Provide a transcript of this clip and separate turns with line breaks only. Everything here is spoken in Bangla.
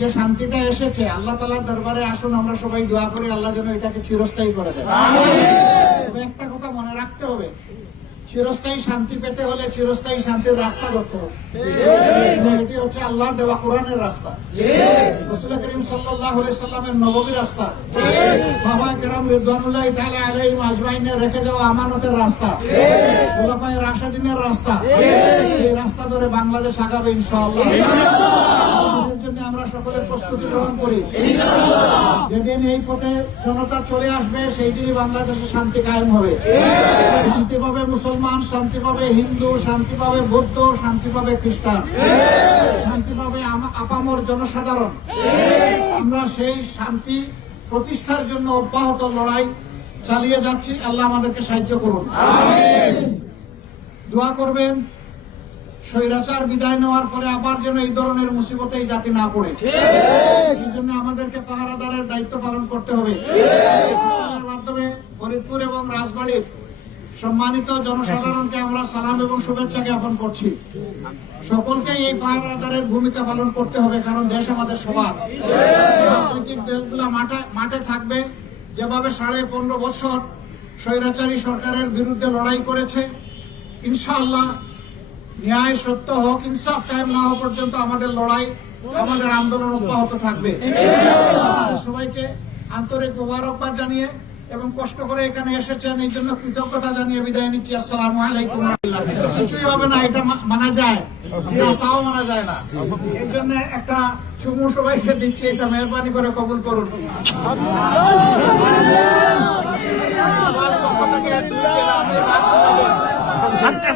যে শান্তিটা এসেছে, আল্লাহ তালার দরবারে আসুন, আমরা সবাই দোয়া করি, আল্লাহ যেন এটাকে চিরস্থায়ী করে দেয়। একটা কথা মনে রাখতে হবে, চিরস্থায়ী শান্তি পেতে হলে চিরস্থায়ী শান্তির রাস্তা করতে হবে। এটি হচ্ছে আল্লাহর দেওয়া কোরআনের রাস্তা। রসুল করিম নবমী রাস্তা। কেরাম রেখে যাওয়া আমানতের রাস্তা। খোলাফায়ে রাশিদিনের রাস্তা। এই রাস্তা ধরে বাংলাদেশ আগাবে ইনশাআল্লাহ। আমরা সকলে প্রস্তুতি গ্রহণ করি। যেদিন এই পথে জনতা চলে আসবে সেই দিনই বাংলাদেশে শান্তি কায়েম হবে। শান্তি পাবে মুসলমান, শান্তি পাবে হিন্দু, শান্তি পাবে বৌদ্ধ, শান্তি পাবে খ্রিস্টান। শান্তি পাবে আপামর জনসাধারণ। আমরা সেই শান্তি প্রতিষ্ঠার জন্য অব্যাহত লড়াই চালিয়ে যাচ্ছি। আল্লাহ আমাদেরকে সাহায্য করুন। দোয়া করবেন। স্বৈরাচার বিদায় নেওয়ার পরে আবার যেন এই ধরনের মুসিবতে এই জাতি না পড়ে। এই জন্য আমাদেরকে পাহারাদারের দায়িত্ব পালন করতে হবে। মাধ্যমে ফরিদপুর এবং রাজবাড়ির সম্মানিত জনসাধারণকে আমরা সালাম এবং শুভেচ্ছা জ্ঞাপন করছি। সকলকে এই পাহারাদারের ভূমিকা পালন করতে হবে কারণ দেশ আমাদের সবার। রাজনৈতিক দলগুলা মাঠে মাঠে থাকবে। যেভাবে সাড়ে পনেরো বছর স্বৈরাচারী সরকারের বিরুদ্ধে লড়াই করেছে ইনশাআল্লাহ ন্যায় সত্য হোক ইনসাফ কায়েম না হওয়া পর্যন্ত আমাদের লড়াই আমাদের আন্দোলন অব্যাহত থাকবে। সবাইকে আন্তরিক মোবারকবাদ জানিয়ে এবং কষ্ট করে এখানে এসেছেন এই জন্য কৃতজ্ঞতা জানিয়ে বিদায় নিচ্ছি। আসসালামু আলাইকুম কিছুই হবে না এটা মানা যায়। না তাও মানা যায় না। এই জন্য একটা চুমু সবাইকে দিচ্ছি এটা মেহরবানি করে কবুল করুন সবার পক্ষ থেকে সবার